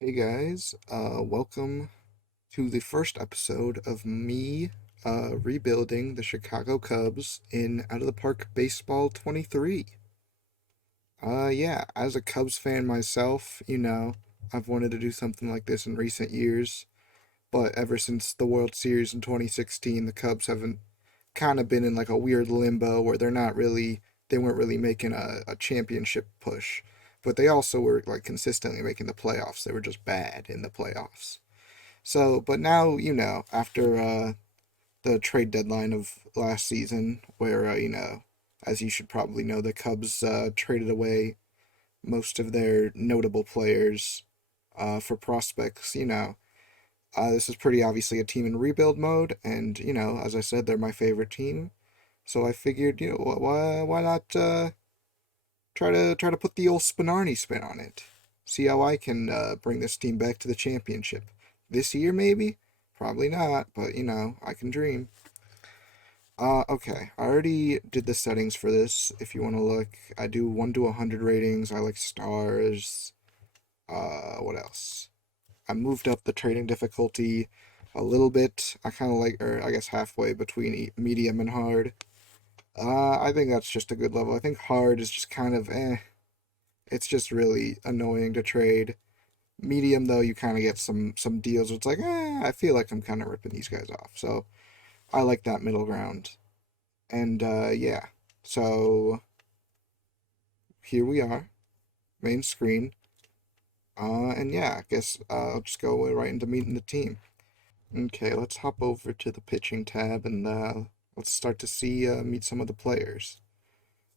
Hey guys, welcome to the first episode of me rebuilding the Chicago Cubs in Out of the Park Baseball 23. Yeah, as a Cubs fan myself, I've wanted to do something like this in recent years, but ever since the World Series in 2016, the Cubs haven't kind of been in like a weird limbo where they weren't really making a championship push, but they also were like consistently making the playoffs. They were just bad in the playoffs. So, but now, after the trade deadline of last season, where, as you should probably know, the Cubs traded away most of their notable players for prospects, this is pretty obviously a team in rebuild mode, and, as I said, they're my favorite team. So I figured, why not try to put the old Spinarnie spin on it? See how I can bring this team back to the championship this year, maybe. Probably not, but I can dream. Okay, I already did the settings for this. If you want to look, I do 1 to 100 ratings. I like stars. What else? I moved up the trading difficulty a little bit. I kind of like, or I guess halfway between medium and hard. I think that's just a good level. I think hard is just kind of eh. It's just really annoying to trade. Medium though, you kind of get some deals. Where it's like, I feel like I'm kind of ripping these guys off. So I like that middle ground. And yeah, so here we are, main screen. And yeah, I guess I'll just go right into meeting the team. Okay, let's hop over to the pitching tab and let's start to meet some of the players.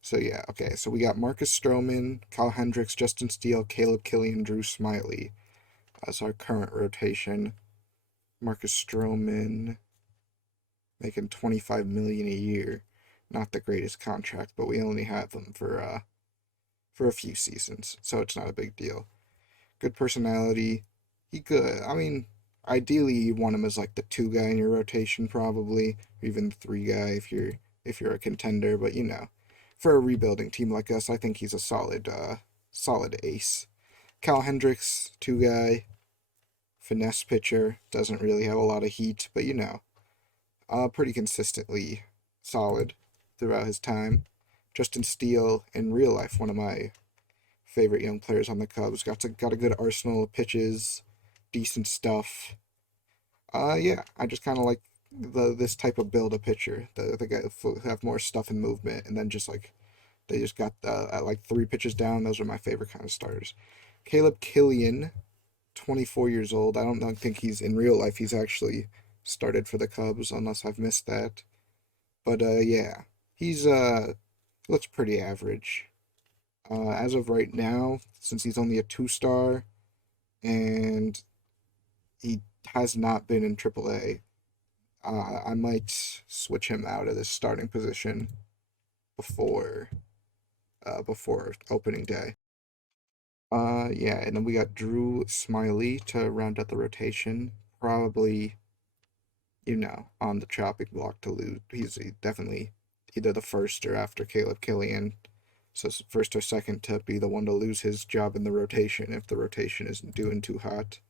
So yeah, okay, so we got Marcus Stroman, Kyle Hendricks, Justin Steele, Caleb Killian, Drew Smiley as our current rotation. Marcus Stroman making 25 million a year. Not the greatest contract, but we only have him for a few seasons, so it's not a big deal. Good personality. He good. I mean, ideally you want him as like the two guy in your rotation, probably, or even the three guy if you're a contender. But for a rebuilding team like us, I think he's a solid ace. Cal Hendricks, two guy, finesse pitcher, doesn't really have a lot of heat, but pretty consistently solid throughout his time. Justin Steele, in real life, one of my favorite young players on the Cubs. Got a good arsenal of pitches, decent stuff. Yeah, I just kind of like this type of build a pitcher. The guy who have more stuff and movement, and then just like they just got at like three pitches down. Those are my favorite kind of starters. Caleb Killian, 24 years old. I don't think he's in real life. He's actually started for the Cubs, unless I've missed that. But yeah, he's looks pretty average. As of right now, since he's only a two-star and he has not been in AAA, I might switch him out of this starting position before before opening day. Yeah, and then we got Drew Smiley to round out the rotation. Probably, on the chopping block to lose. He's definitely either the first or after Caleb Killian. So first or second to be the one to lose his job in the rotation if the rotation isn't doing too hot.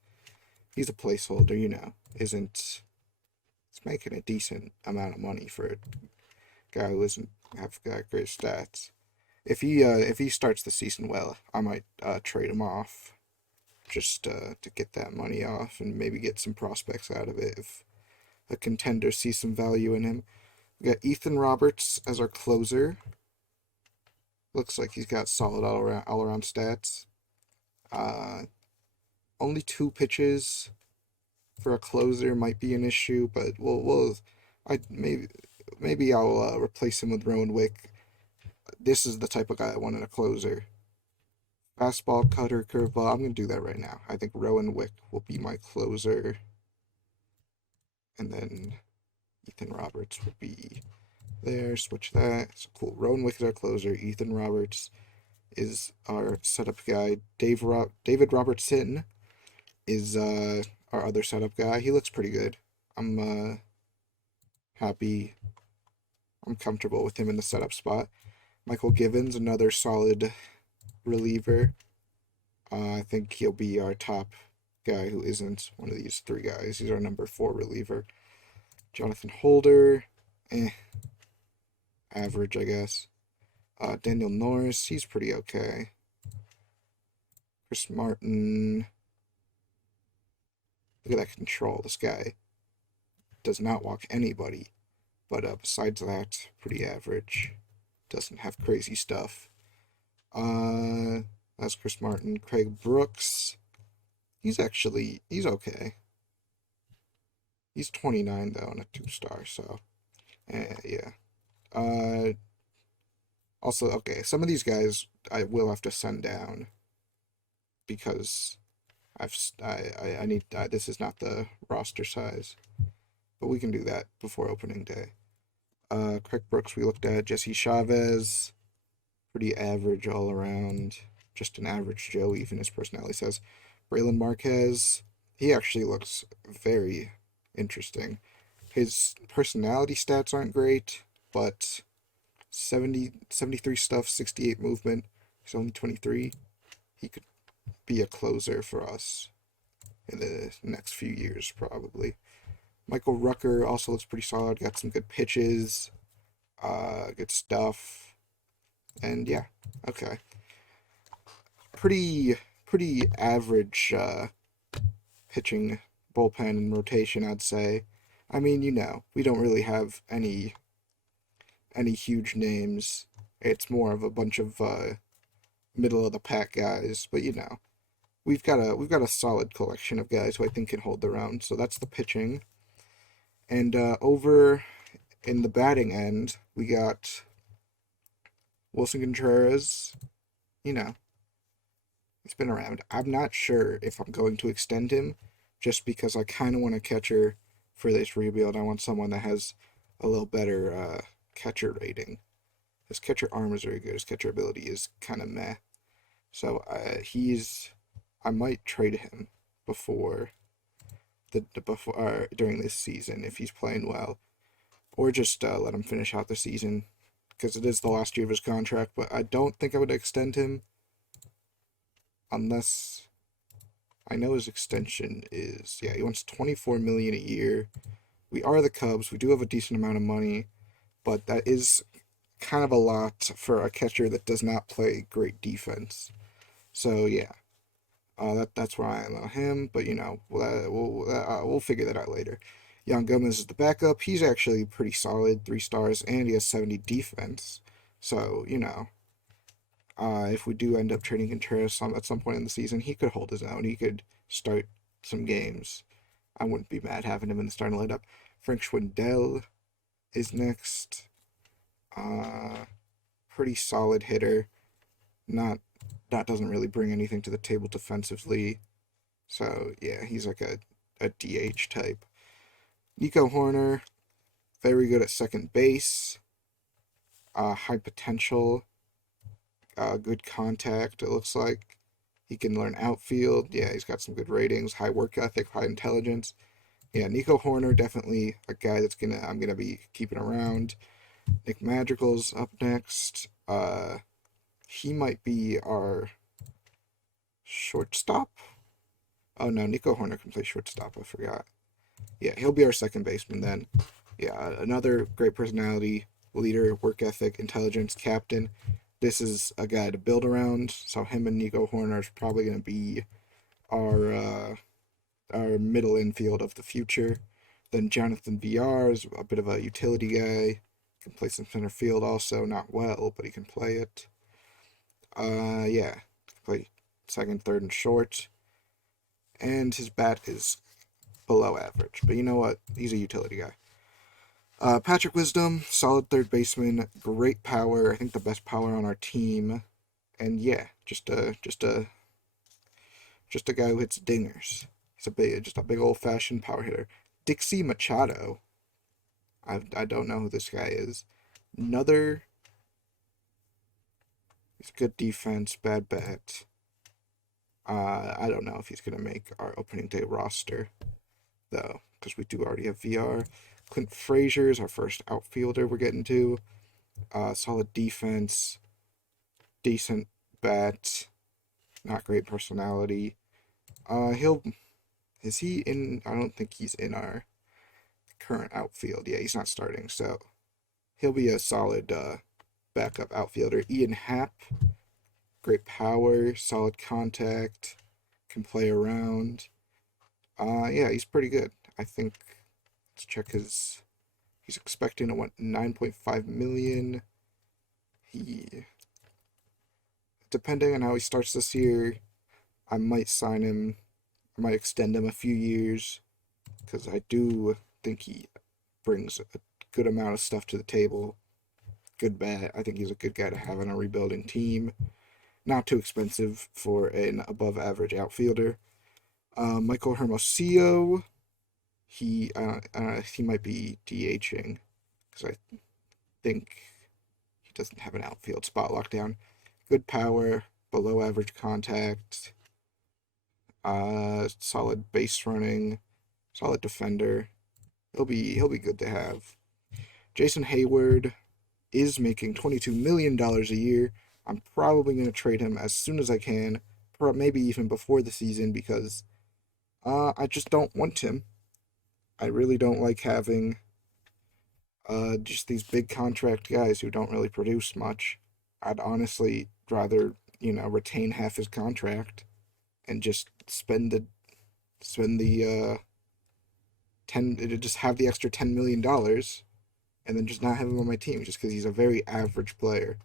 He's a placeholder, isn't he's making a decent amount of money for a guy who doesn't have got great stats. If he starts the season well, I might trade him off just to get that money off and maybe get some prospects out of it if a contender sees some value in him. We got Ethan Roberts as our closer. Looks like he's got solid all around stats. Uh, Only two pitches for a closer might be an issue, but I maybe I'll replace him with Rowan Wick. This is the type of guy I want in a closer. Fastball, cutter, curveball. I'm gonna do that right now. I think Rowan Wick will be my closer, and then Ethan Roberts will be there. Switch that. So cool. Rowan Wick is our closer. Ethan Roberts is our setup guy. David Robertson is our other setup guy. He looks pretty good. I'm happy. I'm comfortable with him in the setup spot. Michael Givens, another solid reliever. I think he'll be our top guy who isn't one of these three guys. He's our number 4 reliever. Jonathan Holder, average, I guess. Daniel Norris, he's pretty okay. Chris Martin, look at that control. This guy does not walk anybody. But besides that, pretty average. Doesn't have crazy stuff. That's Chris Martin. Craig Brooks, he's okay. He's 29 though and a 2-star, so yeah. Also, okay, some of these guys I will have to send down because I need this is not the roster size, but we can do that before opening day. Craig Brooks we looked at. Jesse Chavez, pretty average all around, just an average Joe, even his personality says. Braylon Marquez, he actually looks very interesting. His personality stats aren't great, but 73 stuff, 68 movement. He's only 23. He could be a closer for us in the next few years, probably. Michael Rucker also looks pretty solid. Got some good pitches, good stuff, and yeah, okay. Pretty average pitching bullpen and rotation, I'd say. I mean, we don't really have any huge names. It's more of a bunch of middle of the pack guys, but we've got a solid collection of guys who I think can hold their own. So that's the pitching. And over in the batting end, we got Wilson Contreras. He's been around. I'm not sure if I'm going to extend him, just because I kind of want a catcher for this rebuild. I want someone that has a little better catcher rating. His catcher arm is very good. His catcher ability is kind of meh. So I might trade him before during this season if he's playing well, or just let him finish out the season because it is the last year of his contract. But I don't think I would extend him unless I know his extension is, yeah, he wants $24 million a year. We are the Cubs. We do have a decent amount of money, but that is kind of a lot for a catcher that does not play great defense. So yeah, that's where I am on him. But we'll figure that out later. Jan Gomez is the backup. He's actually pretty solid, 3 stars, and he has 70 defense. So if we do end up trading Contreras at some point in the season, he could hold his own. He could start some games. I wouldn't be mad having him in the starting lineup. Frank Schwindel is next. Pretty solid hitter. Not doesn't really bring anything to the table defensively. So yeah, he's like a DH type. Nico Horner, very good at second base. High potential. Good contact, it looks like. He can learn outfield. Yeah, he's got some good ratings, high work ethic, high intelligence. Yeah, Nico Horner, definitely a guy I'm gonna be keeping around. Nick Madrigal's up next. He might be our shortstop. Oh no, Nico Horner can play shortstop, I forgot. Yeah, he'll be our second baseman then. Yeah, another great personality, leader, work ethic, intelligence, captain. This is a guy to build around. So him and Nico Horner is probably going to be our middle infield of the future. Then Jonathan VR is a bit of a utility guy. Can play some center field also, not well, but he can play it. Yeah, play second, third, and short. And his bat is below average, but you know what? He's a utility guy. Patrick Wisdom, solid third baseman, great power. I think the best power on our team, and yeah, just a guy who hits dingers. He's just a big old fashioned power hitter. Dixie Machado. I don't know who this guy is. He's good defense, bad bat. I don't know if he's gonna make our opening day roster though, because we do already have VR. Clint Frazier is our first outfielder we're getting to. Solid defense, decent bat, not great personality. He'll Is he in? I don't think he's in our current outfield. Yeah, he's not starting, so he'll be a solid backup outfielder. Ian Happ, great power, solid contact, can play around. Yeah, he's pretty good. I think let's check his. He's expecting a what 9.5 million. He, depending on how he starts this year, I might sign him. I might extend him a few years because I do think he brings a good amount of stuff to the table. Good bat. I think he's a good guy to have on a rebuilding team. Not too expensive for an above average outfielder. Michael Hermosillo, he might be DHing because I think he doesn't have an outfield spot lockdown. Good power, below average contact, solid base running, solid defender. He'll be good to have. Jason Hayward is making $22 million a year. I'm probably going to trade him as soon as I can, maybe even before the season, because I just don't want him. I really don't like having just these big contract guys who don't really produce much. I'd honestly rather, retain half his contract and just spend the 10 just have the extra $10 million and then just not have him on my team just because he's a very average player.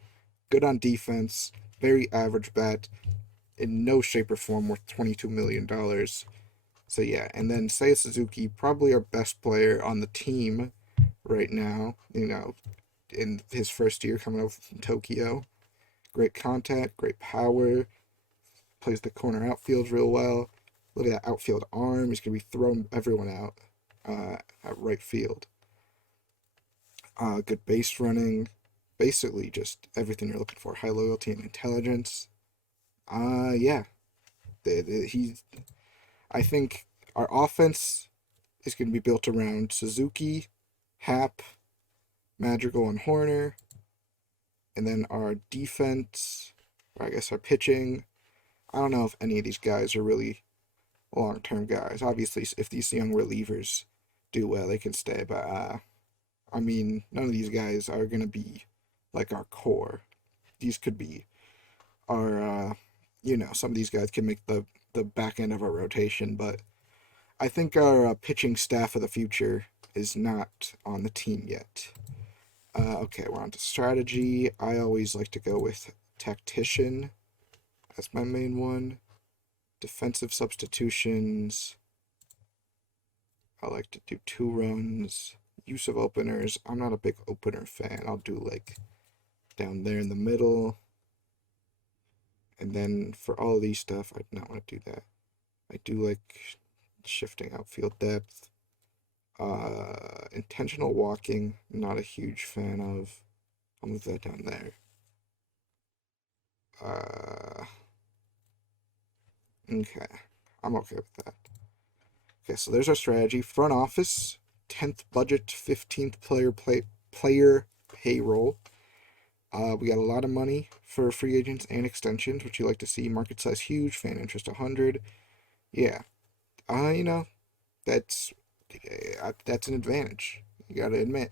Good on defense, very average bat, in no shape or form worth $22 million. So yeah, and then Seiya Suzuki, probably our best player on the team right now, in his first year coming over from Tokyo. Great contact, great power, plays the corner outfield real well. Look at that outfield arm. He's going to be throwing everyone out at right field. Good base running. Basically, just everything you're looking for. High loyalty and intelligence. Yeah. I think our offense is going to be built around Suzuki, Happ, Madrigal, and Horner. And then our defense, or I guess our pitching. I don't know if any of these guys are really long-term guys. Obviously, if these young relievers do well, they can stay. But I mean, none of these guys are gonna be like our core. These could be our, some of these guys can make the back end of our rotation. But I think our pitching staff of the future is not on the team yet. Okay, we're on to strategy. I always like to go with tactician as my main one. Defensive substitutions. I like to do 2 runs. Use of openers. I'm not a big opener fan. I'll do like down there in the middle. And then for all these stuff, I do not want to do that. I do like shifting outfield depth. Intentional walking, not a huge fan of. I'll move that down there. Okay. I'm okay with that. Okay, so there's our strategy. Front office, 10th budget, 15th player payroll. We got a lot of money for free agents and extensions, which you like to see. Market size huge, fan interest 100. Yeah. That's that's an advantage. You got to admit.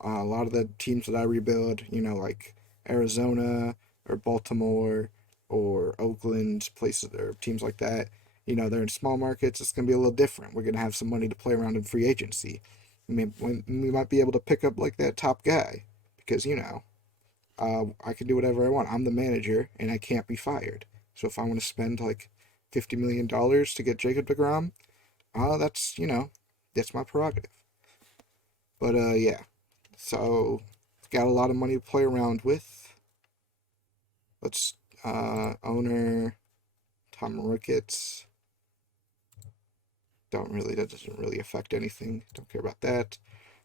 A lot of the teams that I rebuild, like Arizona or Baltimore or Oakland, places or teams like that, they're in small markets. It's going to be a little different. We're going to have some money to play around in free agency. I mean, we might be able to pick up like that top guy because, I can do whatever I want. I'm the manager and I can't be fired. So if I want to spend like $50 million to get Jacob DeGrom, that's my prerogative. But yeah. So got a lot of money to play around with. Let's owner Tom Ricketts. That doesn't really affect anything. Don't care about that.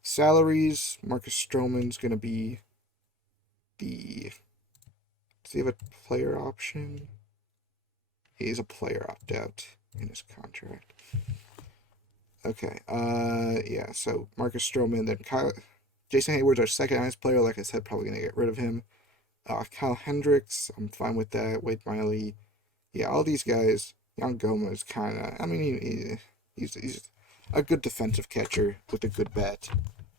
Salaries, Marcus Stroman's gonna be the. Does he have a player option? He has a player opt out in his contract. Okay. Yeah. So Marcus Stroman, then Jason Hayward's our second highest player. Like I said, probably gonna get rid of him. Kyle Hendricks, I'm fine with that. Wade Miley, yeah, all these guys. Young Goma is kind of, I mean, he's a good defensive catcher with a good bat.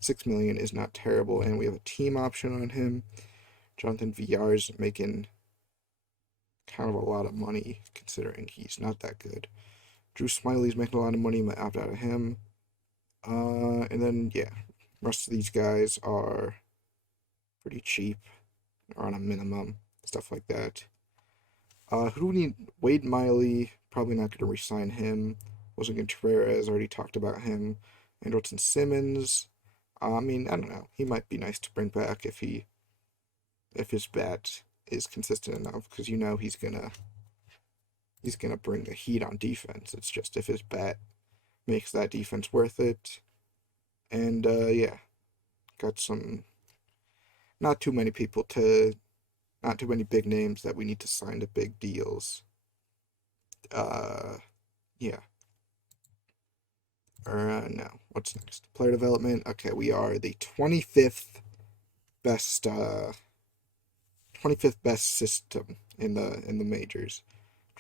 6 million is not terrible, and we have a team option on him. Jonathan VR is making kind of a lot of money considering he's not that good. Drew Smiley's making a lot of money. Might opt out of him. And then yeah, rest of these guys are pretty cheap, or on a minimum, stuff like that. Who do we need? Wade Miley, probably not going to re-sign him. Wilson Contreras, already talked about him. Andrelton Simmons, I mean, I don't know. He might be nice to bring back if his bat is consistent enough, because he's gonna bring the heat on defense. It's just if his bat makes that defense worth it. And yeah, got some not too many people to not too many big names that we need to sign to big deals. Yeah. No. What's next? Player development. Okay, we are the best 25th best system in the majors.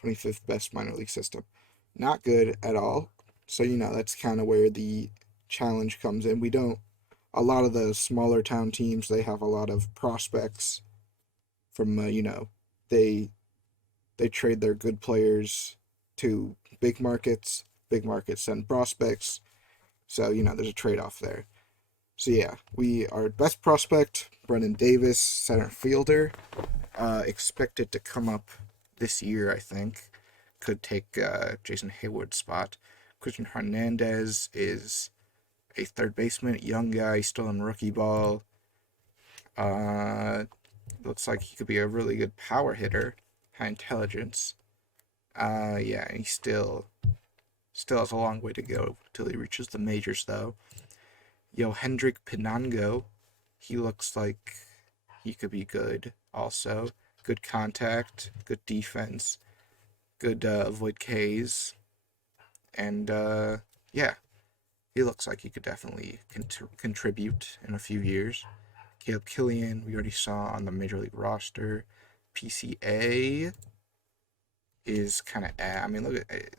25th best minor league system. Not good at all. So that's kind of where the challenge comes in. We don't A lot of the smaller town teams, they have a lot of prospects from they they trade their good players to big markets. Big markets send prospects. So, there's a trade-off there. So yeah, our best prospect, Brennan Davis, center fielder, expected to come up this year, I think. Could take Jason Hayward's spot. Christian Hernandez is a third baseman, young guy, still in rookie ball. Uh, Looks like he could be a really good power hitter, high intelligence. Yeah, he still has a long way to go till he reaches the majors, though. Hendrik Pinango, he looks like he could be good also. Good contact, good defense, good avoid Ks, and yeah, he looks like he could definitely contribute in a few years. Caleb Killian, we already saw on the Major League roster. PCA is kind of, I mean, look at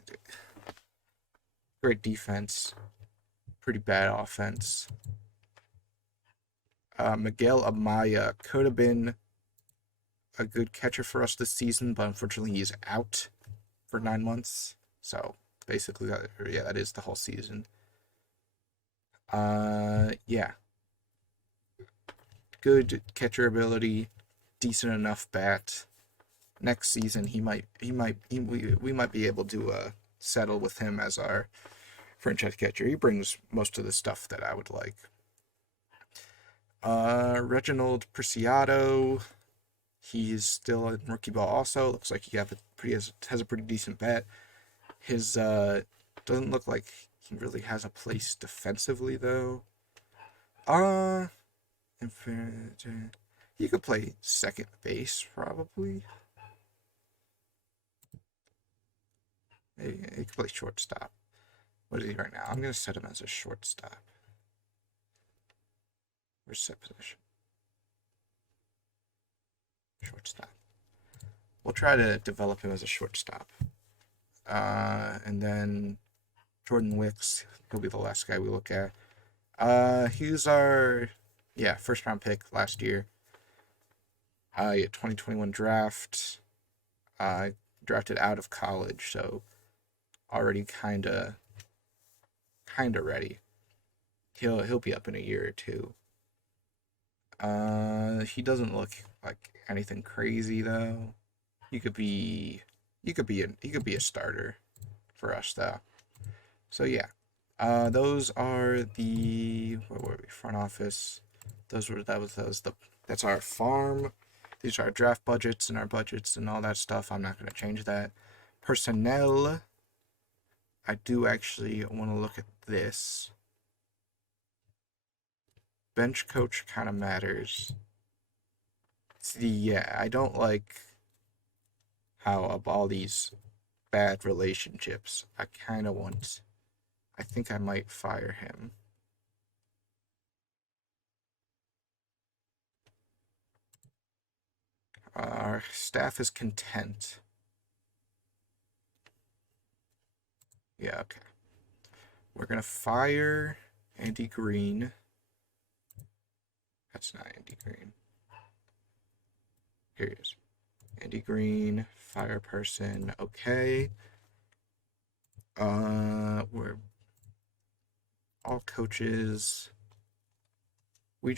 great defense, pretty bad offense. Miguel Amaya could have been a good catcher for us this season, but unfortunately he's out for 9 months. So basically, that is the whole season. Yeah, good catcher ability, decent enough bat. Next season, we might be able to settle with him as our franchise catcher. He brings most of the stuff that I would like. Reginald Preciado, he's still in rookie ball also. Looks like he has a pretty decent bat. His doesn't look like he really has a place defensively though. He could play second base probably. He could play shortstop. What is he right now? I'm gonna set him as a shortstop. Where's set position? Shortstop. We'll try to develop him as a shortstop. And then Jordan Wicks, he'll be the last guy we look at. He's our first round pick last year. 2021 draft. Drafted out of college, so already kinda ready. He'll be up in a year or two. He doesn't look like anything crazy though. He could be a starter for us though. So yeah. Those are the where were we? Front office. That's our farm. These are our draft budgets and our budgets and all that stuff. I'm not gonna change that. Personnel. I do actually want to look at this. Bench coach kind of matters. See, yeah, I don't like how of all these bad relationships. I think I might fire him. Our staff is content. Yeah, okay. We're gonna fire Andy Green. That's not Andy Green. Here he is. Andy Green, fire person. Okay. We're all coaches. We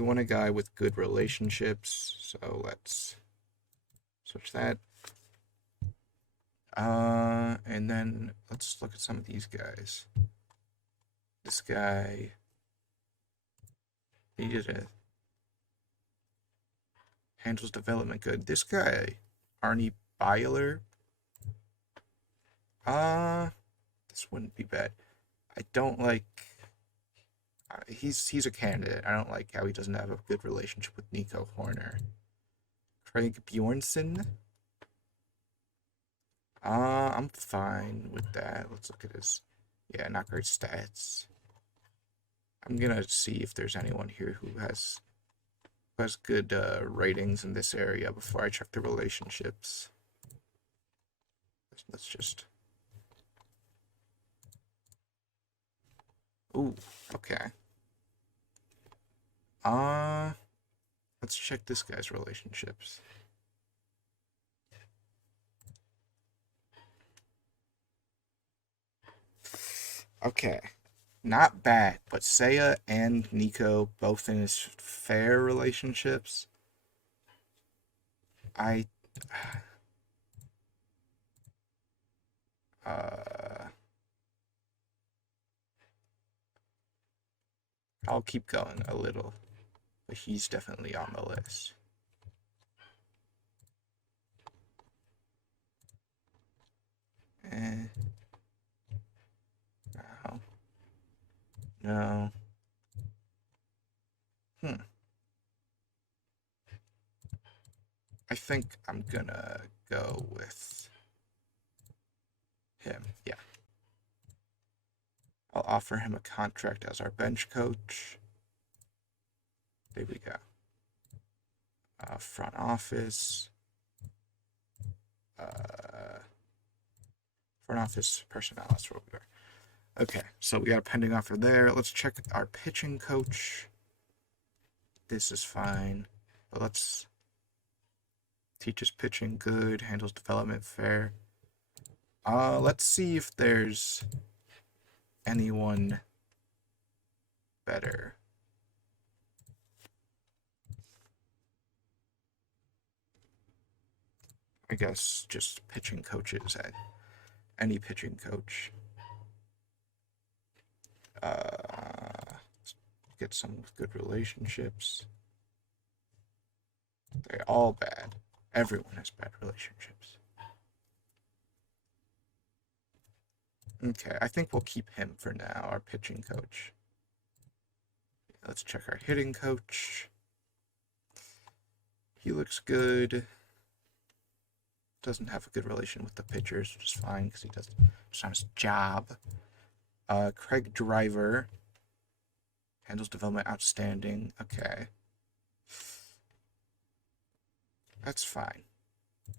want a guy with good relationships. So let's switch that. And then let's look at some of these guys. This guy, he did a handles development good. This guy, Arnie Byler, this wouldn't be bad. I don't like. He's a candidate. I don't like how he doesn't have a good relationship with Nico Horner. Craig Bjornsson. I'm fine with that. Let's look at his. Yeah, not great stats. I'm gonna see if there's anyone here who has good ratings in this area before I check the relationships. Let's just. Ooh, okay. Let's check this guy's relationships. Okay. Not bad, but Seiya and Nico both in his fair relationships. I I'll keep going a little, but he's definitely on the list. Eh. No. No. I think I'm gonna go with him. Yeah. I'll offer him a contract as our bench coach. There we go. Front office. Front office personnel. That's what we are. Okay, so we got a pending offer there. Let's check our pitching coach. This is fine, but let's teaches pitching good, handles development fair. Let's see if there's anyone better. I guess just pitching coaches at any pitching coach. Get some with good relationships. They're all bad. Everyone has bad relationships. Okay, I think we'll keep him for now, our pitching coach. Let's check our hitting coach. He looks good. Doesn't have a good relation with the pitchers, which is fine because he does just on his job. Craig Driver. Handles development outstanding. Okay. That's fine.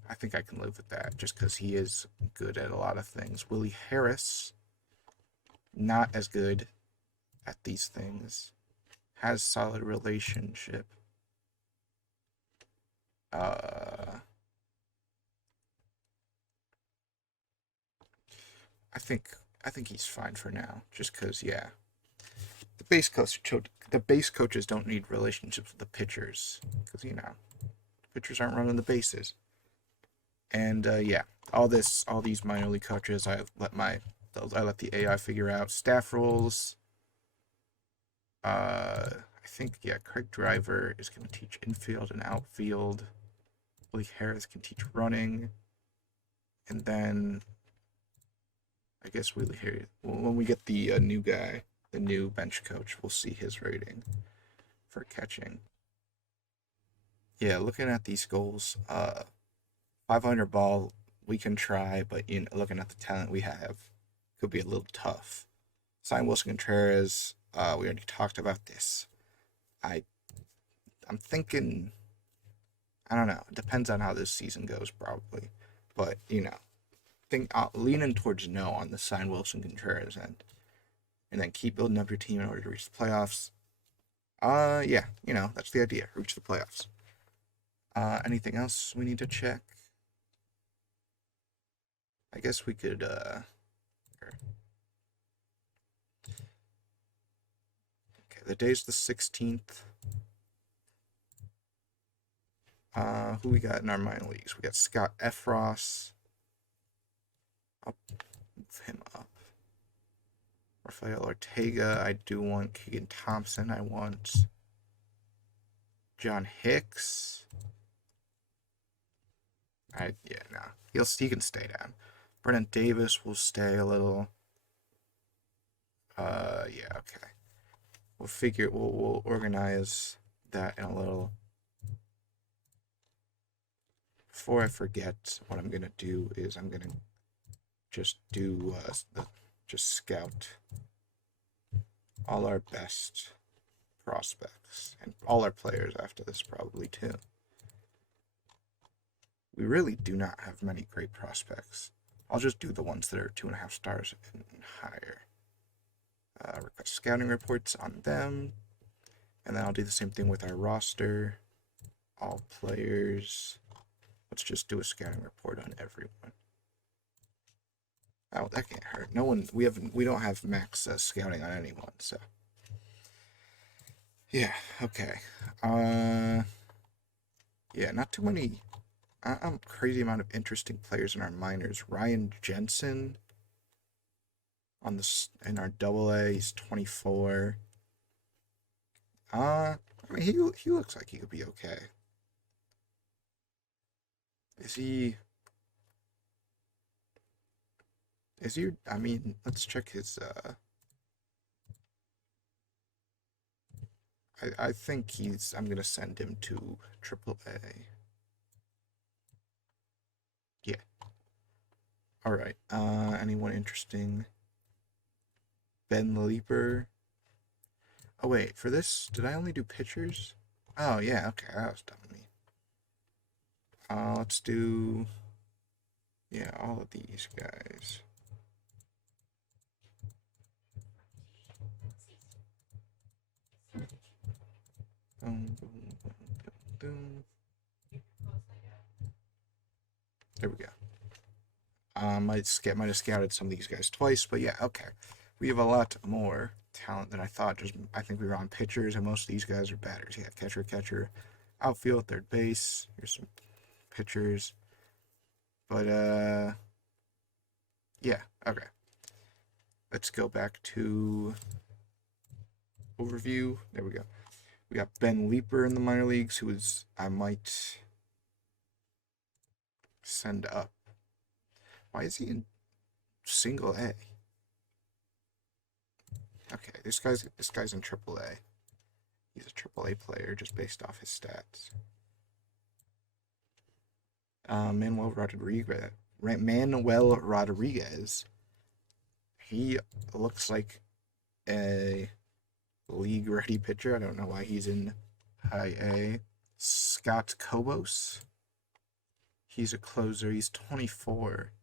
I think I can live with that just because he is good at a lot of things. Willie Harris. Not as good at these things. Has solid relationship. I think he's fine for now. Just because, yeah. The base coaches don't need relationships with the pitchers. Because, you know, the pitchers aren't running the bases. And, yeah. All these minor league coaches, I let the AI figure out. Staff roles. I think, yeah, Craig Driver is going to teach infield and outfield. Willie Harris can teach running. And then I guess Willie Harris, when we get the new guy, the new bench coach, we'll see his rating for catching. Yeah, looking at these goals, 500 ball, we can try, but you know, looking at the talent we have, could be a little tough. Sign Wilson Contreras, we already talked about this. I'm thinking, I don't know, it depends on how this season goes, probably. But, you know, think leaning towards no on the sign Wilson Contreras end, and then keep building up your team in order to reach the playoffs. Yeah, that's the idea. Reach the playoffs. Anything else we need to check? I guess we could, okay, the day's the 16th. Who we got in our minor leagues? We got Scott Efros. I'll move him up. Rafael Ortega. I do want Keegan Thompson. I want John Hicks. He can stay down. Brennan Davis will stay a little. Yeah, okay. We'll organize that in a little. Before I forget, what I'm gonna do is I'm gonna just do just scout all our best prospects and all our players after this probably too. We really do not have many great prospects. I'll just do the ones that are 2.5 stars and higher. Request scouting reports on them, and then I'll do the same thing with our roster. All players. Let's just do a scouting report on everyone. Oh, that can't hurt. No one. We don't have max scouting on anyone. So. Yeah. Okay. Yeah. Not too many. Crazy amount of interesting players in our minors. Ryan Jensen. In our AA, he's 24. I mean, he looks like he could be okay. Is he? I mean, let's check his. I think I'm gonna send him to AAA. Yeah. All right. Anyone interesting? Ben Leeper. Oh wait, for this, did I only do pitchers? Oh yeah, okay, that was dumb of me. Let's do, yeah, all of these guys. There we go. Might have scouted some of these guys twice, but yeah, okay. We have a lot more talent than I thought. I think we were on pitchers, and most of these guys are batters. Yeah, catcher, outfield, third base. Here's some pitchers. But yeah, okay. Let's go back to overview. There we go. We got Ben Leeper in the minor leagues, I might send up. Why is he in single A? Okay, this guy's in AAA. He's a AAA player just based off his stats. Manuel Rodriguez. He looks like a league-ready pitcher. I don't know why he's in High A. Scott Cobos. He's a closer. He's 24.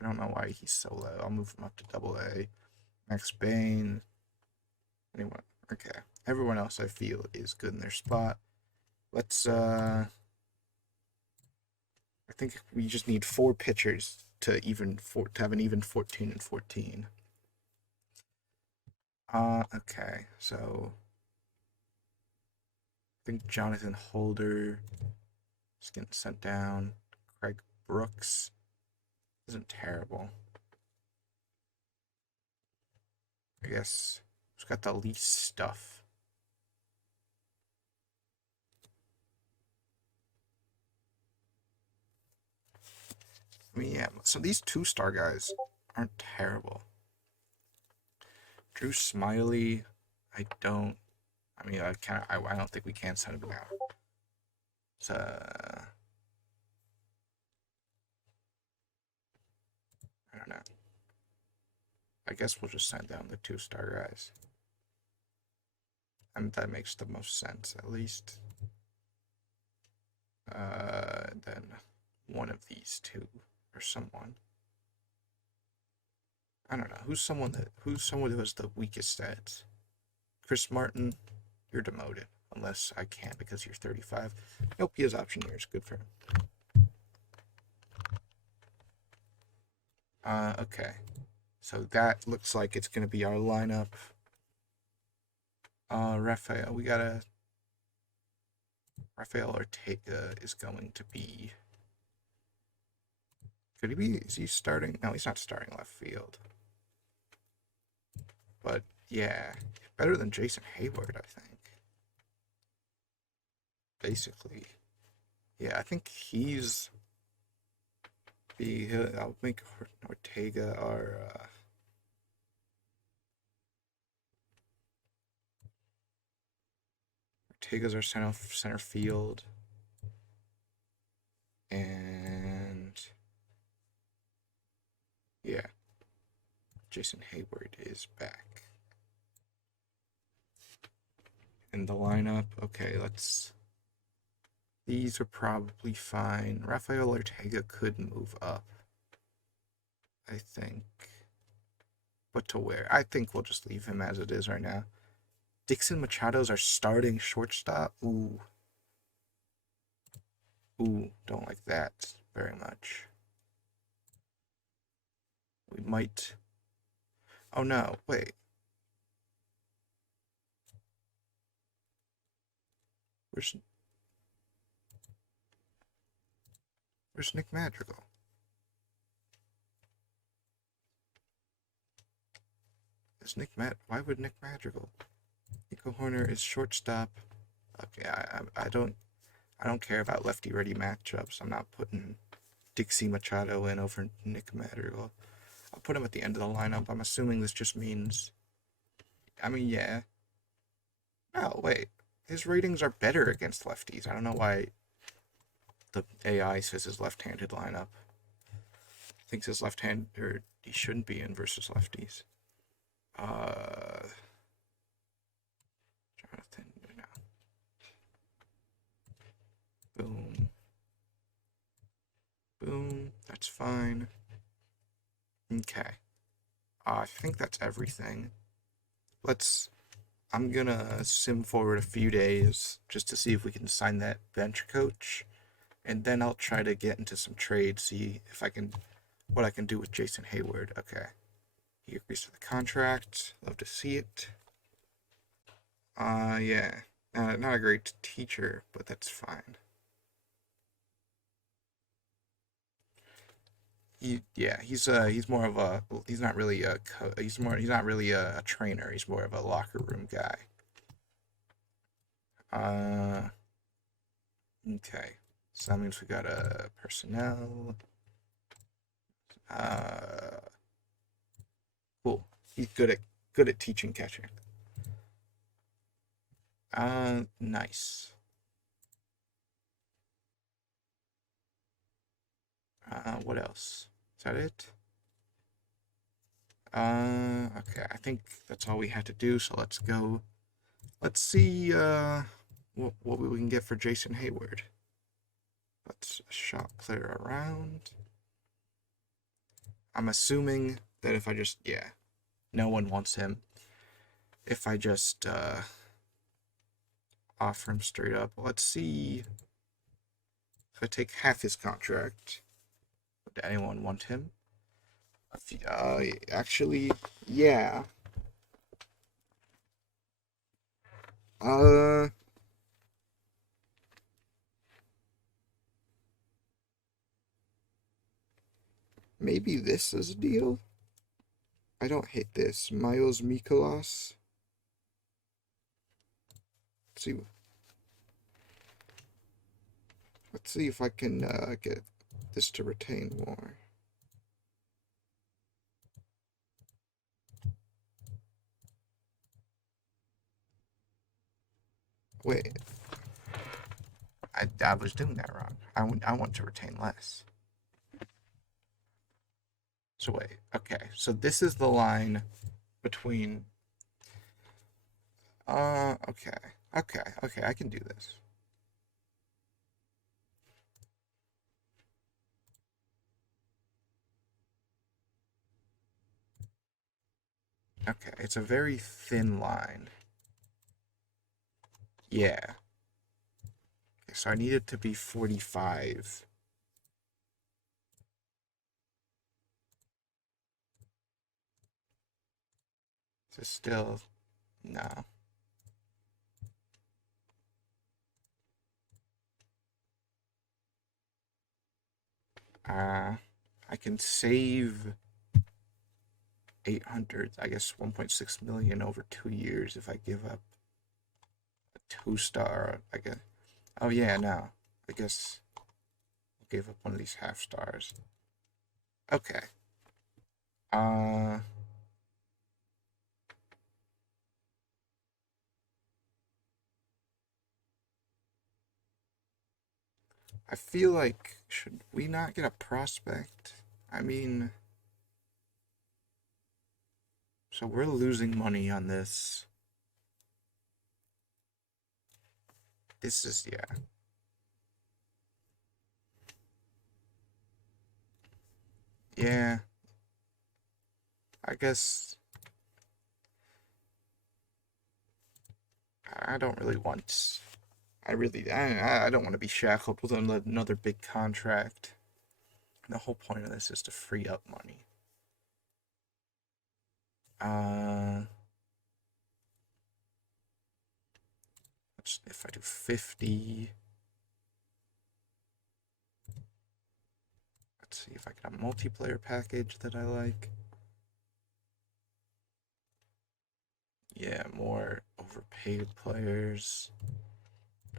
I don't know why he's so low. I'll move him up to AA. Max Bain. Anyone? Okay. Everyone else I feel is good in their spot. Let's I think we just need 4 pitchers to have an even 14 and 14. Okay. So I think Jonathan Holder is getting sent down. Craig Brooks isn't terrible. I guess he's got the least stuff. I mean, yeah, so these 2-star guys aren't terrible. Drew Smiley, I don't think we can send him out. So, I don't know. I guess we'll just send down the 2-star guys. And that makes the most sense, at least. Then one of these 2. or someone. I don't know. Who's someone who has the weakest stats? Chris Martin, you're demoted. Unless I can't because you're 35. Nope, he has option years. Good for him. Okay. So that looks like it's gonna be our lineup. Rafael Ortega is going to be. Could he be? Is he starting? No, he's not starting left field. But yeah, better than Jason Hayward, I think. Basically, yeah, I think he's. I'll make Ortega our. Ortega's our center field, and yeah, Jason Hayward is back in the lineup. Okay, let's. These are probably fine. Rafael Ortega could move up, I think. But to where? I think we'll just leave him as it is right now. Dixon Machado's our starting shortstop. Ooh. Ooh, don't like that very much. We might. Oh no, wait. Where's Nick Madrigal? Why would Nick Madrigal? Nico Horner is shortstop. Okay, I don't care about lefty ready matchups. I'm not putting Dixie Machado in over Nick Madrigal. I'll put him at the end of the lineup. I'm assuming this just means. I mean, yeah. Oh, wait. His ratings are better against lefties. I don't know why the AI says his left-handed lineup. Thinks his left-hander he shouldn't be in versus lefties. Jonathan, no. Boom. Boom. That's fine. Okay. I think that's everything. I'm gonna sim forward a few days just to see if we can sign that bench coach, and then I'll try to get into some trades, see if what I can do with Jason Hayward. Okay. He agrees to the contract. Love to see it. Yeah. Not a great teacher, but that's fine. He's more of a he's not really he's not really a trainer. He's more of a locker room guy. Okay. So that means we got a personnel. Cool. He's good at teaching catching. Nice. What else? Is that it? Okay. I think that's all we had to do. So let's go. Let's see what we can get for Jason Hayward. Let's shop player around. I'm assuming that if I just no one wants him. If I just offer him straight up, let's see. If I take half his contract, would anyone want him? Actually, yeah. Maybe this is a deal? I don't hate this. Miles Mikolas. Let's see. Let's see if I can get this to retain more. Wait. I was doing that wrong. I want to retain less. So wait. Okay. So this is the line between. Okay. Okay. I can do this. Okay, it's a very thin line. Yeah. Okay, so I need it to be 45. So still, no. Uh, I can save 800, I guess 1.6 million over 2 years if I give up a 2-star, I guess. Oh yeah, no. I guess I'll give up one of these half stars. Okay. Uh, I feel like, should we not get a prospect? I mean, so we're losing money on this. This is, yeah. Yeah, I guess I don't really want. I don't want to be shackled with another big contract. The whole point of this is to free up money. Uh, if I do 50, let's see if I get a multiplayer package that I like. Yeah, more overpaid players.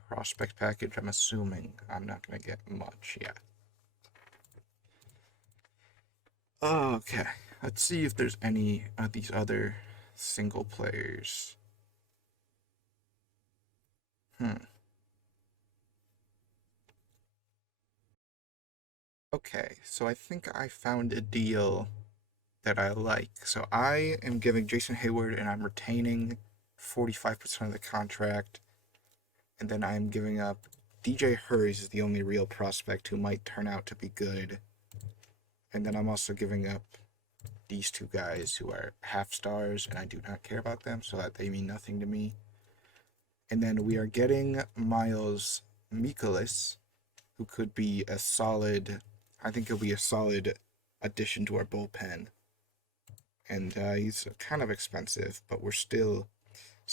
Prospect package, I'm assuming I'm not going to get much yet. Okay, let's see if there's any of these other single players. Okay, so I think I found a deal that I like. So I am giving Jason Hayward and I'm retaining 45% of the contract. And then I'm giving up DJ Hurries is the only real prospect who might turn out to be good. And then I'm also giving up these two guys who are half stars and I do not care about them, so that they mean nothing to me. And then we are getting Miles Mikolas, who could be a solid, I think he'll be a solid addition to our bullpen. And he's kind of expensive, but we're still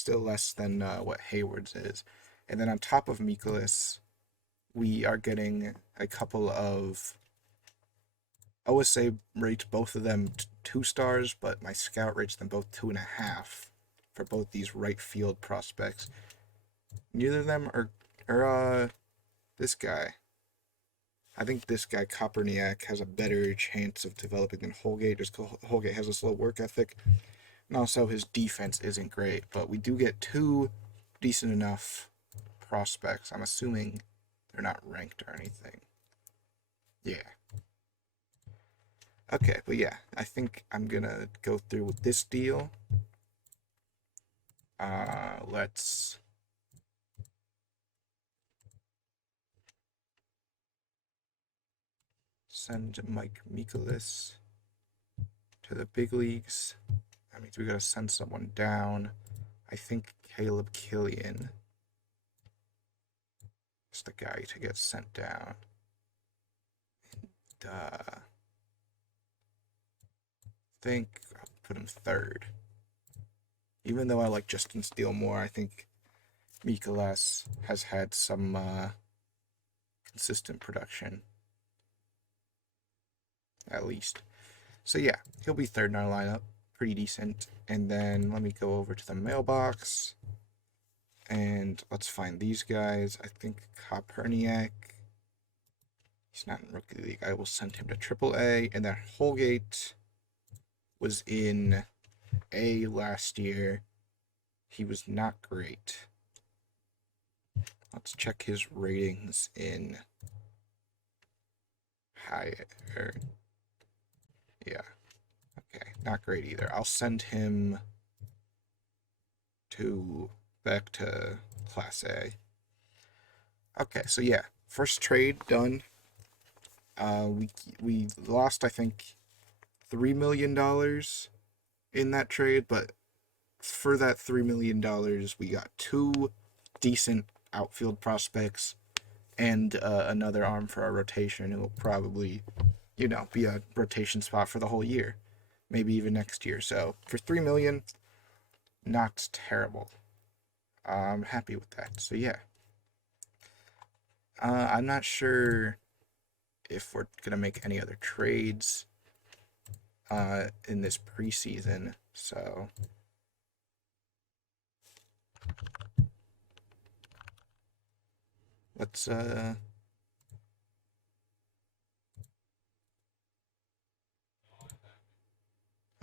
less than what Hayward's is. And then on top of Mikolas, we are getting a couple of OSA rates both of them 2 stars, but my scout rates them both 2.5 for both these right field prospects. Neither of them are this guy. I think this guy Koperniak has a better chance of developing than Holgate, just because Holgate has a slow work ethic. And also his defense isn't great, but we do get two decent enough prospects. I'm assuming they're not ranked or anything. Yeah. Okay, but yeah, I think I'm gonna go through with this deal. Let's send Mike Mikolas to the big leagues. That means we gotta send someone down. I think Caleb Killian is the guy to get sent down. And, I think I'll put him third. Even though I like Justin Steele more, I think Mikolas has had some consistent production, at least. So yeah, he'll be third in our lineup. Pretty decent. And then let me go over to the mailbox. And let's find these guys. I think Koperniak. He's not in Rookie League. I will send him to AAA. And then Holgate was in A last year. He was not great. Let's check his ratings in higher. Yeah. Okay, not great either. I'll send him back to Class A. Okay, so yeah, first trade done. We lost, I think, $3 million in that trade, but for that $3 million, we got two decent outfield prospects and another arm for our rotation who will probably, be a rotation spot for the whole year, maybe even next year. So for $3 million, not terrible. I'm happy with that. So yeah, I'm not sure if we're gonna make any other trades in this preseason. So let's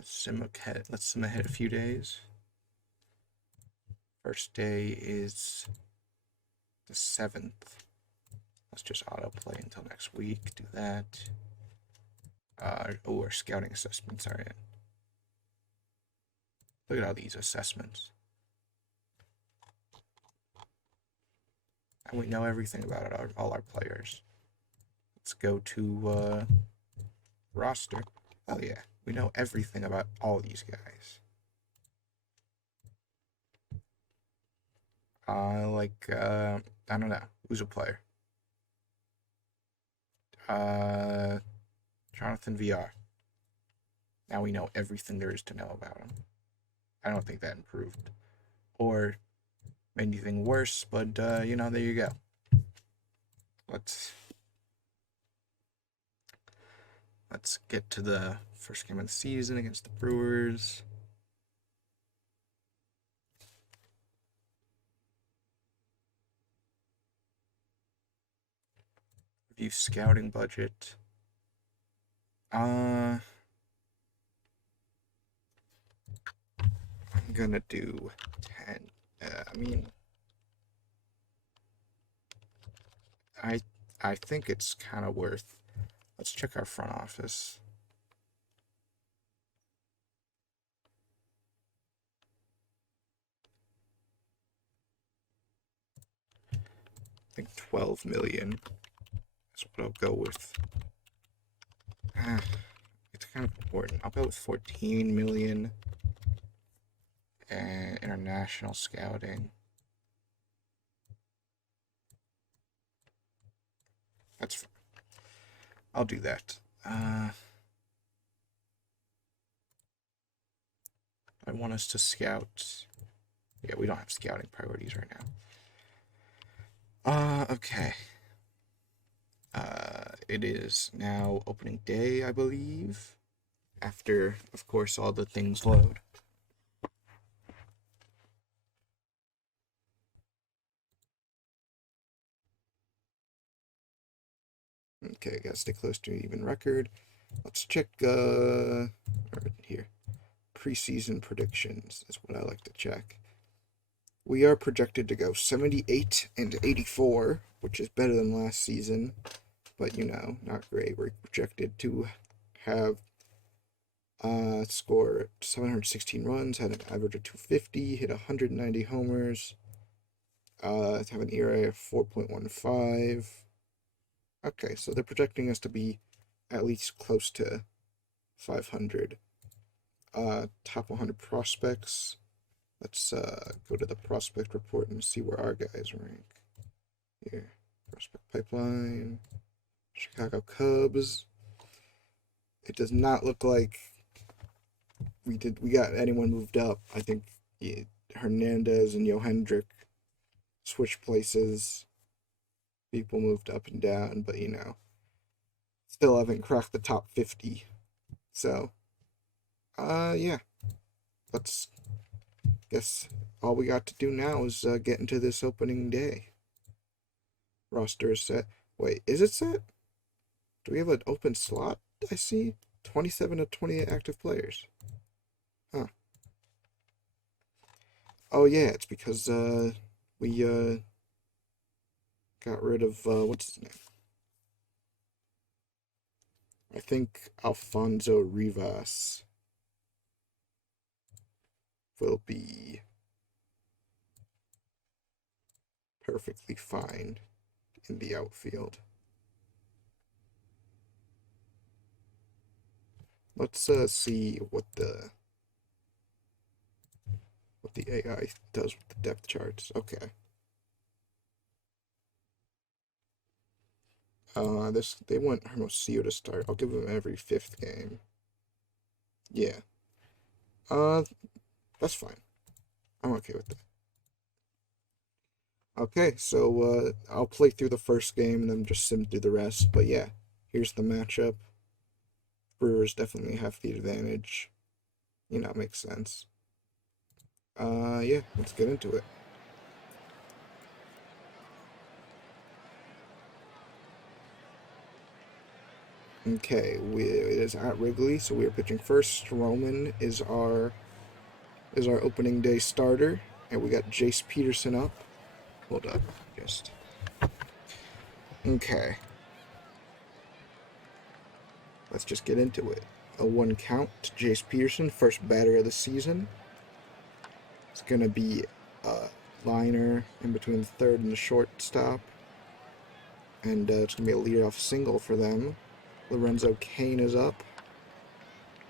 sim ahead a few days. First day is the 7th. Let's just autoplay until next week. Do that. Our scouting assessments are in. Look at all these assessments. And we know everything about it, all our players. Let's go to roster. Oh yeah, we know everything about all these guys. I don't know. Who's a player? Jonathan VR. Now we know everything there is to know about him. I don't think that improved or made anything worse, but there you go. Let's get to the first game of the season against the Brewers. Review scouting budget. I'm gonna do 10. I think it's kind of worth. Let's check our front office. I think 12 million is what I'll go with. It's kind of important. I'll go with 14 million and international scouting. That's fine. I'll do that. I want us to scout. Yeah, we don't have scouting priorities right now. Okay. It is now opening day, I believe. After, of course, all the things load. Okay, gotta stay close to an even record. Let's check, right here. Preseason predictions is what I like to check. We are projected to go 78 and 84, which is better than last season, but not great. We're projected to have score 716 runs, had an average of 250, hit 190 homers, have an ERA of 4.15. Okay, so they're projecting us to be at least close to 500. Top 100 prospects. Let's go to the prospect report and see where our guys rank. Here, prospect pipeline, Chicago Cubs. It does not look like we got anyone moved up. I think Hernandez and Johendrick switched places. People moved up and down, but still haven't cracked the top 50. So, yeah. Let's guess all we got to do now is get into this opening day. Roster is set. Wait, is it set? Do we have an open slot? I see 27 to 28 active players. Huh. Oh yeah, it's because we got rid of what's his name? I think Alfonso Rivas will be perfectly fine in the outfield. Let's see what the what the AI does with the depth charts. Okay. They want Hermosillo to start. I'll give them every 5th game. Yeah. Uh, that's fine. I'm okay with that. Okay, so I'll play through the first game and then just sim through the rest. But yeah, here's the matchup. Brewers definitely have the advantage. You know, it makes sense. Yeah, let's get into it. Okay, it is at Wrigley, so we are pitching first. Stroman is our opening day starter, and we got Jace Peterson up. Hold up, just okay. Let's just get into it. A 1 count to Jace Peterson, first batter of the season. It's gonna be a liner in between the third and the shortstop, and it's gonna be a leadoff single for them. Lorenzo Cain is up.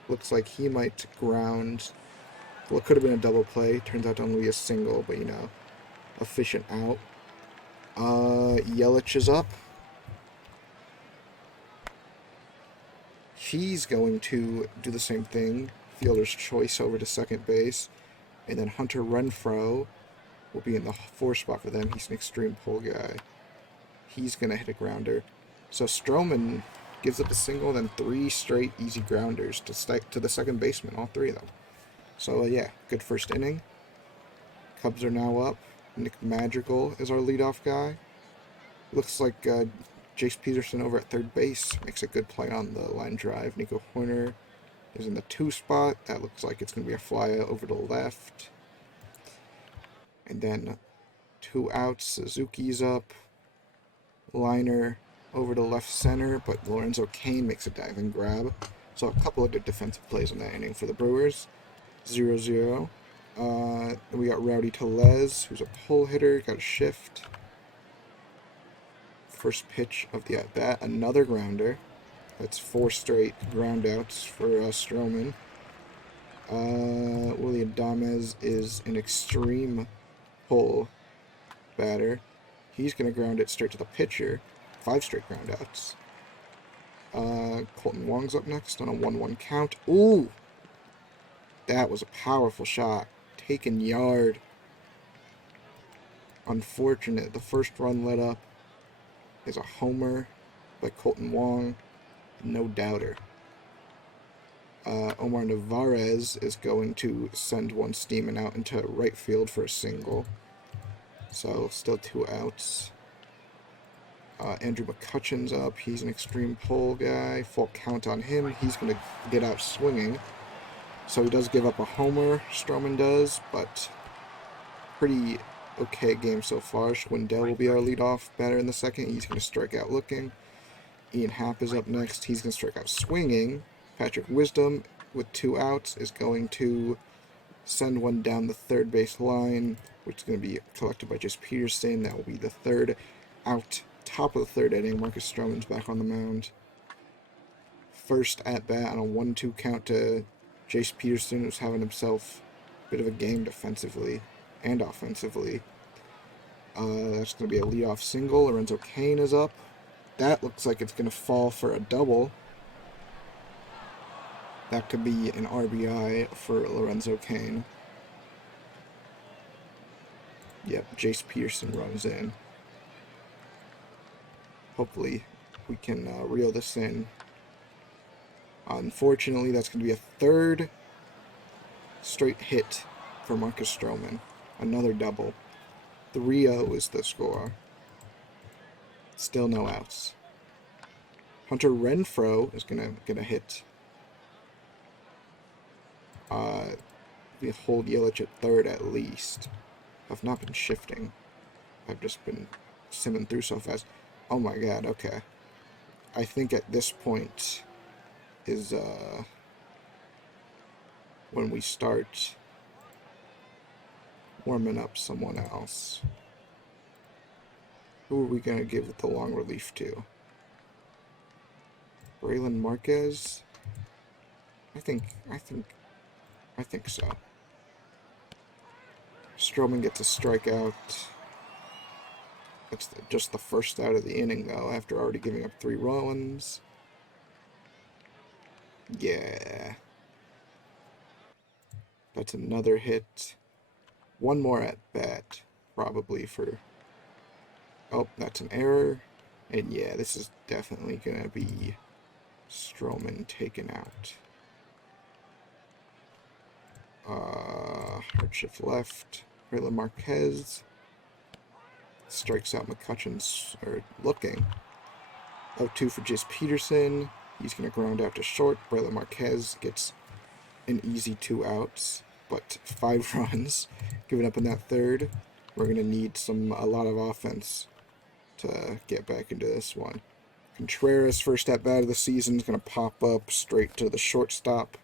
Looks like he might ground. Well, it could have been a double play. Turns out to only be a single, but you know, efficient out. Yelich is up. He's going to do the same thing. Fielder's choice over to second base. And then Hunter Renfroe will be in the 4 spot for them. He's an extreme pull guy. He's going to hit a grounder. So Stroman gives up a single, then 3 straight easy grounders to the second baseman, all 3 of them. So yeah, good first inning. Cubs are now up. Nick Madrigal is our leadoff guy. Looks like Jace Peterson over at third base makes a good play on the line drive. Nico Hoerner is in the 2 spot. That looks like it's going to be a fly over to the left. And then 2 outs. Suzuki's up. Liner over to left center, but Lorenzo Cain makes a diving grab. So a couple of good defensive plays in that inning for the Brewers. 0-0. We got Rowdy Tellez, who's a pull hitter, got a shift. First pitch of the at-bat, another grounder. That's 4 straight groundouts for Stroman. Willie Adames is an extreme pull batter. He's going to ground it straight to the pitcher. 5 straight groundouts. Colton Wong's up next on a 1-1 count. Ooh! That was a powerful shot. Taken yard. Unfortunate. The first run let up is a homer by Colton Wong. No doubter. Omar Narvaez is going to send one steaming out into right field for a single. So still 2 outs. Andrew McCutcheon's up. He's an extreme pull guy. Full count on him. He's going to get out swinging. So he does give up a homer, Stroman does, but pretty okay game so far. Schwindel will be our leadoff batter in the second. He's going to strike out looking. Ian Happ is up next. He's going to strike out swinging. Patrick Wisdom, with 2 outs, is going to send one down the third base line, which is going to be collected by Jace Peterson. That will be the 3rd out. Top of the 3rd inning. Marcus Stroman's back on the mound. First at bat on a 1-2 count to Jace Peterson, who's having himself a bit of a game defensively and offensively. That's going to be a leadoff single. Lorenzo Cain is up. That looks like it's going to fall for a double. That could be an RBI for Lorenzo Cain. Yep, Jace Peterson runs in. Hopefully we can reel this in. Unfortunately, that's going to be a 3rd straight hit for Marcus Stroman. Another double. 3-0 is the score. Still no outs. Hunter Renfroe is going to get a hit. We hold Yelich at 3rd at least. I've not been shifting. I've just been simming through so fast. Oh my god, okay. I think at this point is when we start warming up someone else. Who are we going to give the long relief to? Braylon Marquez? I think so. Stroman gets a strikeout. That's just the first out of the inning, though, after already giving up 3 runs. Yeah. That's another hit. One more at bat, probably for... Oh, that's an error. And yeah, this is definitely going to be Stroman taken out. Hard shift left. Rayla Marquez strikes out McCutcheon's, or looking. 0-2 for Jace Peterson. He's going to ground out to short. Rayla Marquez gets an easy 2 outs, but 5 runs given up in that third. We're going to need a lot of offense to get back into this one. Contreras, first at bat of the season, is going to pop up straight to the shortstop.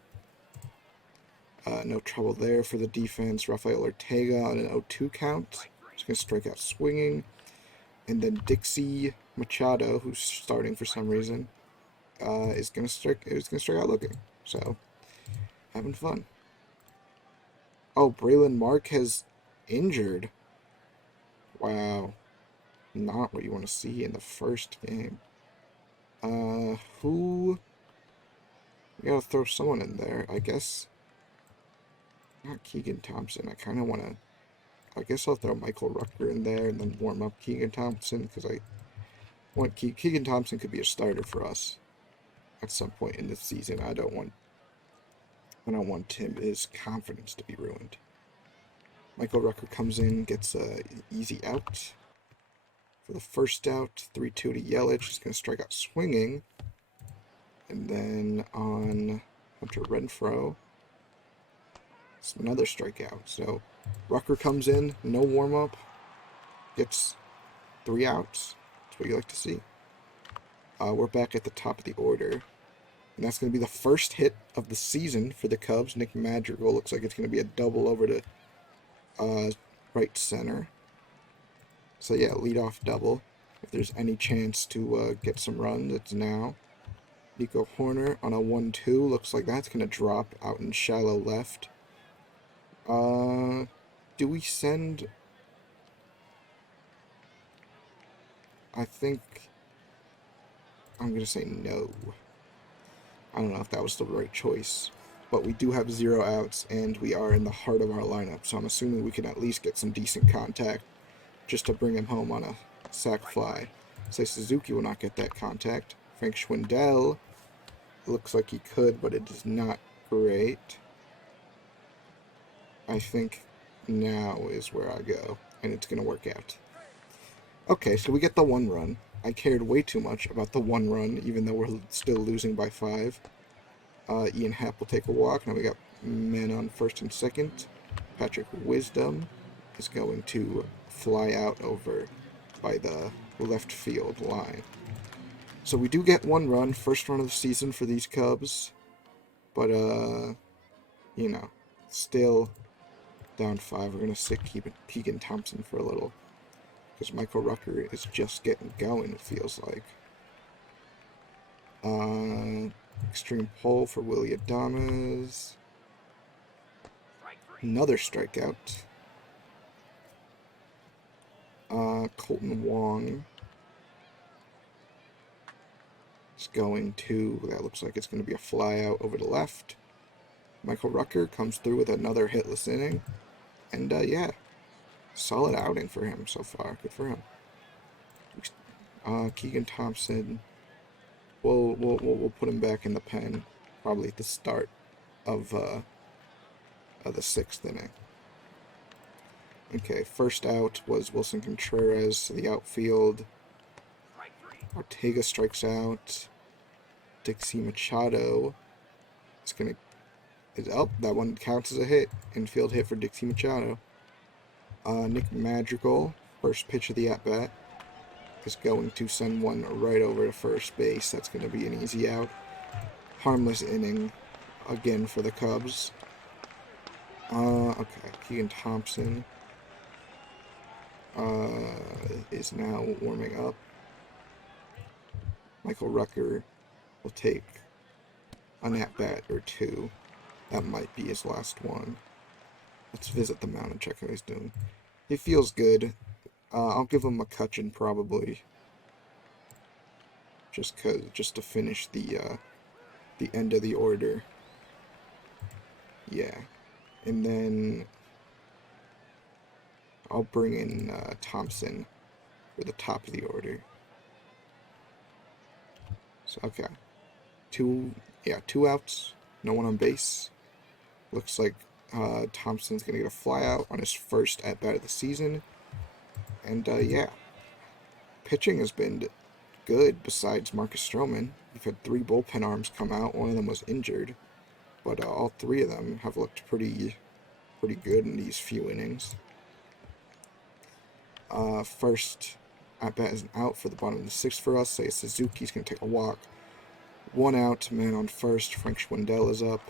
No trouble there for the defense. Rafael Ortega on an 0-2 count. He's going to strike out swinging. And then Dixie Machado, who's starting for some reason, is going to strike out looking. So, having fun. Oh, Braylon Marquez injured. Wow. Not what you want to see in the first game. Who? We gotta throw someone in there, I guess. Not Keegan Thompson. I kind of want to... I guess I'll throw Michael Rucker in there and then warm up Keegan Thompson, because I want... Keegan Thompson could be a starter for us at some point in this season. I don't want his confidence to be ruined. Michael Rucker comes in, gets an easy out. For the first out, 3-2 to Yelich. He's going to strike out swinging. And then on Hunter Renfroe, it's another strikeout. So Rucker comes in, no warm-up, gets 3 outs. That's what you like to see. We're back at the top of the order. And that's going to be the first hit of the season for the Cubs. Nick Madrigal looks like it's going to be a double over to right center. So yeah, leadoff double. If there's any chance to get some runs, it's now. Nico Horner on a 1-2. Looks like that's going to drop out in shallow left. Do we send... I think... I'm going to say no. I don't know if that was the right choice. But we do have 0 outs, and we are in the heart of our lineup. So I'm assuming we can at least get some decent contact just to bring him home on a sac fly. Say Suzuki will not get that contact. Frank Schwindel looks like he could, but it is not great. I think now is where I go, and it's going to work out. Okay, so we get the 1 run. I cared way too much about the 1 run, even though we're still losing by 5. Ian Happ will take a walk. Now we got men on first and second. Patrick Wisdom is going to fly out over by the left field line. So we do get 1 run, first run of the season for these Cubs. But, you know, still down 5. We're going to sit Keegan Thompson for a little. Because Michael Rucker is just getting going, it feels like. Extreme pull for Willie Adames. Another strikeout. Colton Wong is going to... That looks like it's going to be a fly out over the left. Michael Rucker comes through with another hitless inning. And, yeah. Solid outing for him so far. Good for him. Keegan Thompson... We'll put him back in the pen probably at the start of the 6th inning. Okay, first out was Wilson Contreras to the outfield. Ortega strikes out. Dixie Machado is gonna... Oh, that one counts as a hit. Infield hit for Dixie Machado. Nick Madrigal, first pitch of the at-bat, is going to send one right over to first base. That's going to be an easy out. Harmless inning again for the Cubs. Okay, Keegan Thompson is now warming up. Michael Rucker will take an at-bat or 2. That might be his last one. Let's visit the mound and check how he's doing. He feels good. I'll give him McCutcheon probably, just to finish the end of the order. Yeah, and then I'll bring in Thompson for the top of the order. So okay, two outs, no one on base. Looks like Thompson's gonna get a flyout on his first at bat of the season, and yeah, pitching has been good. Besides Marcus Stroman, we've had 3 bullpen arms come out. One of them was injured, but all 3 of them have looked pretty good in these few innings. First at bat is an out for the bottom of the 6th for us. Say Suzuki's gonna take a walk. 1 out, man on first. Frank Schwindel is up.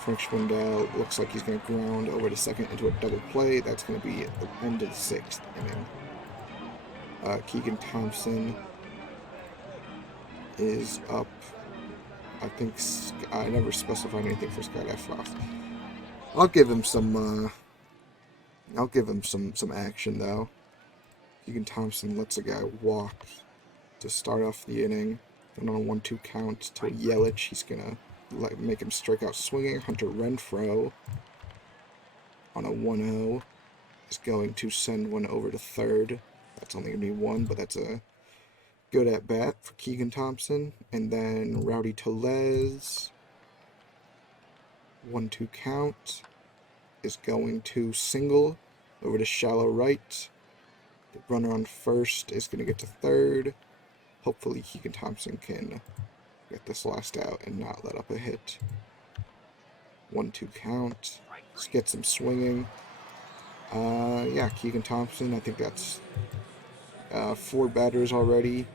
Frank Schwindel looks like he's going to ground over to second into a double play. That's going to be at the end of the 6th inning. Keegan Thompson is up. I think I never specified anything for Scott Effross. I'll give him some. I'll give him some action though. Keegan Thompson lets a guy walk to start off the inning. And on a 1-2 count to Yelich, he's gonna make him strike out swinging. Hunter Renfroe on a 1-0 is going to send one over to third. That's only gonna be 1, but that's a good at bat for Keegan Thompson. And then Rowdy Tellez, 1-2 count, is going to single over to shallow right. The runner on first is gonna get to third. Hopefully Keegan Thompson can get this last out and not let up a hit. 1-2 count. Let's get some swinging. Yeah, Keegan Thompson, I think that's 4 batters already.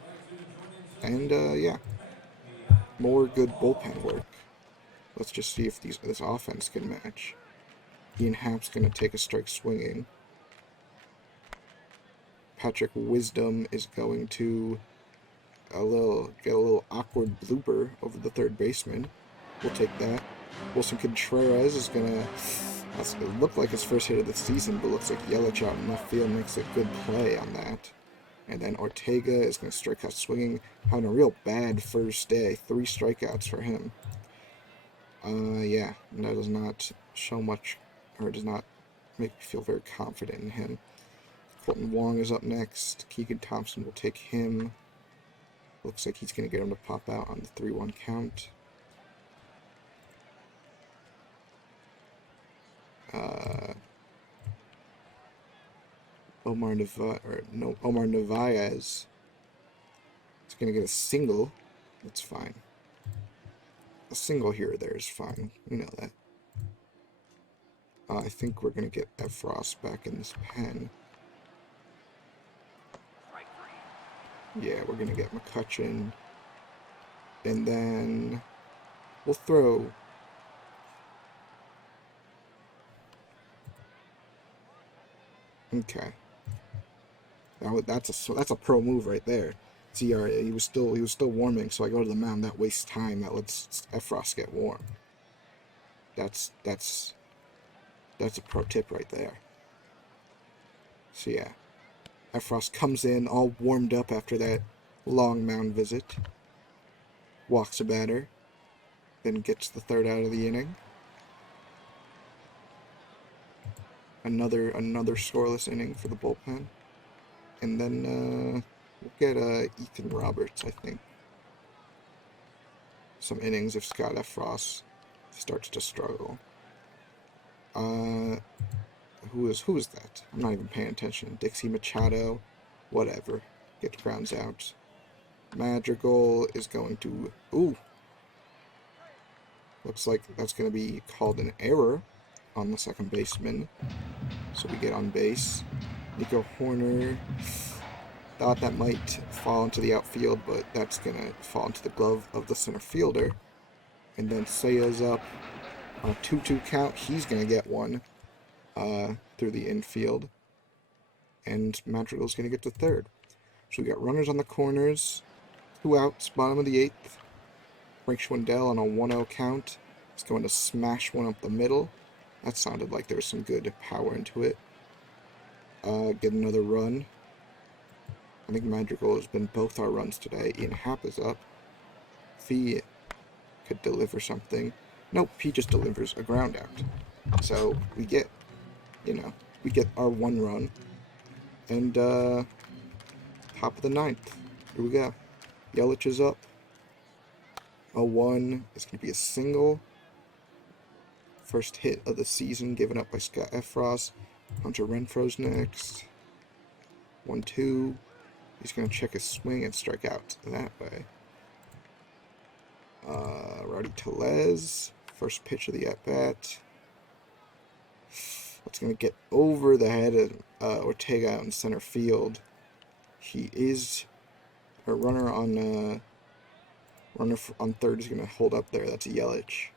And yeah, more good bullpen work. Let's just see if this offense can match. Ian Happ's going to take a strike swinging. Patrick Wisdom is going to get a little awkward blooper over the third baseman. We'll take that. Wilson Contreras is gonna look like his first hit of the season, but looks like Yelich out in left field makes a good play on that. And then Ortega is gonna strike out swinging, having a real bad first day. 3 strikeouts for him. Yeah, that does not show much, or does not make me feel very confident in him. Colton Wong is up next. Keegan Thompson will take him. Looks like he's going to get him to pop out on the 3-1 count. Omar Narvaez is going to get a single. That's fine. A single here or there is fine. We know that. I think we're going to get Effross back in this pen. Yeah, we're going to get McCutcheon. And then we'll throw okay. That's a pro move right there. See, he was still warming, so I go to the mound. That wastes time. That lets Effross get warm. That's a pro tip right there. So yeah, Effross comes in all warmed up after that long mound visit. Walks a batter, then gets the third out of the inning. Another scoreless inning for the bullpen. And then we'll get Ethan Roberts, I think. Some innings if Scott Effross starts to struggle. Who is that? I'm not even paying attention. Dixie Machado, whatever. Get grounds out. Madrigal is going to... Ooh. Looks like that's going to be called an error on the second baseman. So we get on base. Nico Horner thought that might fall into the outfield, but that's going to fall into the glove of the center fielder. And then Saya's up on a 2-2 count. He's going to get one through the infield. And Madrigal's going to get to third. So we got runners on the corners. 2 outs, bottom of the 8th. Frank Schwindel on a 1-0 count is going to smash one up the middle. That sounded like there was some good power into it. Get another run. I think Madrigal has been both our runs today. Ian Happ is up. If he could deliver something. Nope, he just delivers a ground out. So we get, we get our one run. And top of the ninth. Here we go. Yelich is up. A 1 is going to be a single. First hit of the season given up by Scott Efros. Hunter Renfro's next. 1-2. He's going to check his swing and strike out that way. Rowdy Tellez. First pitch of the at-bat. It's going to get over the head of Ortega out in center field. He is a runner on third is going to hold up there. That's a Yelich.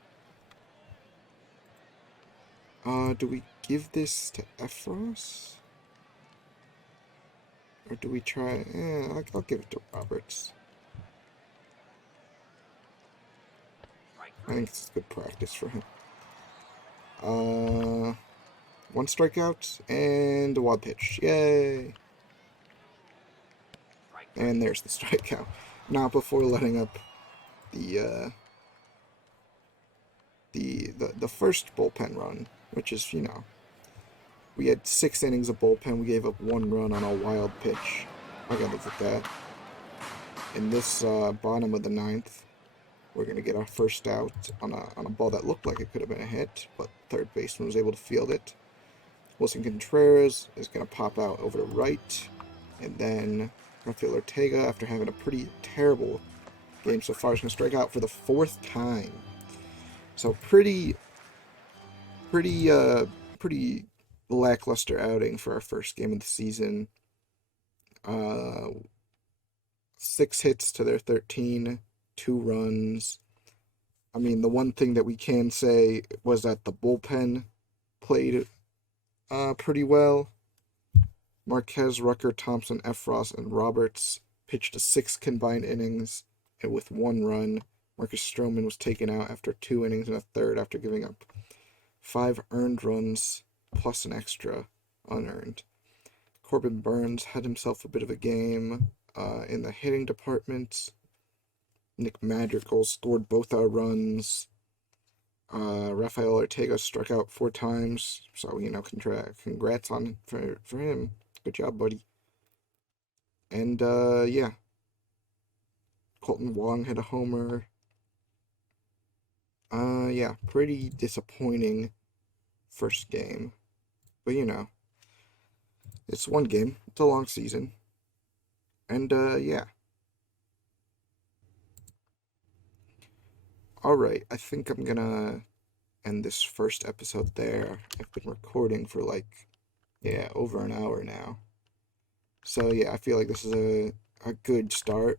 Do we give this to Efros? Or do we try... I'll give it to Roberts. I think it's good practice for him. 1 strikeout and a wild pitch. Yay! And there's the strikeout. Not before letting up the first bullpen run, which is, we had 6 innings of bullpen. We gave up 1 run on a wild pitch. I gotta look at that. In this bottom of the ninth, we're gonna get our first out on a ball that looked like it could have been a hit, but third baseman was able to field it. Wilson Contreras is gonna pop out over to right, and then Rafael Ortega, after having a pretty terrible game so far, is gonna strike out for the 4th time. So pretty lackluster outing for our first game of the season. 6 hits to their 13, 2 runs. I mean, the one thing that we can say was that the bullpen played pretty well. Marquez, Rucker, Thompson, Efros, and Roberts pitched 6 combined innings with 1 run. Marcus Stroman was taken out after 2 innings and a third after giving up 5 earned runs plus an extra unearned. Corbin Burns had himself a bit of a game in the hitting department. Nick Madrigal scored both our runs. Rafael Ortega struck out 4 times, so congrats on for him. Good job, buddy. And yeah, Colton Wong hit a homer. Yeah, pretty disappointing first game, but it's one game. It's a long season, and yeah. Alright, I think I'm gonna end this first episode there. I've been recording for over an hour now. So yeah, I feel like this is a good start.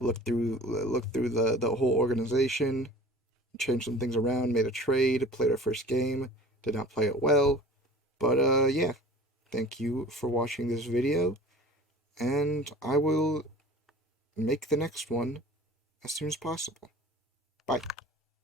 Look through the whole organization, changed some things around, made a trade, played our first game, did not play it well. But yeah, thank you for watching this video, and I will make the next one as soon as possible. Bye.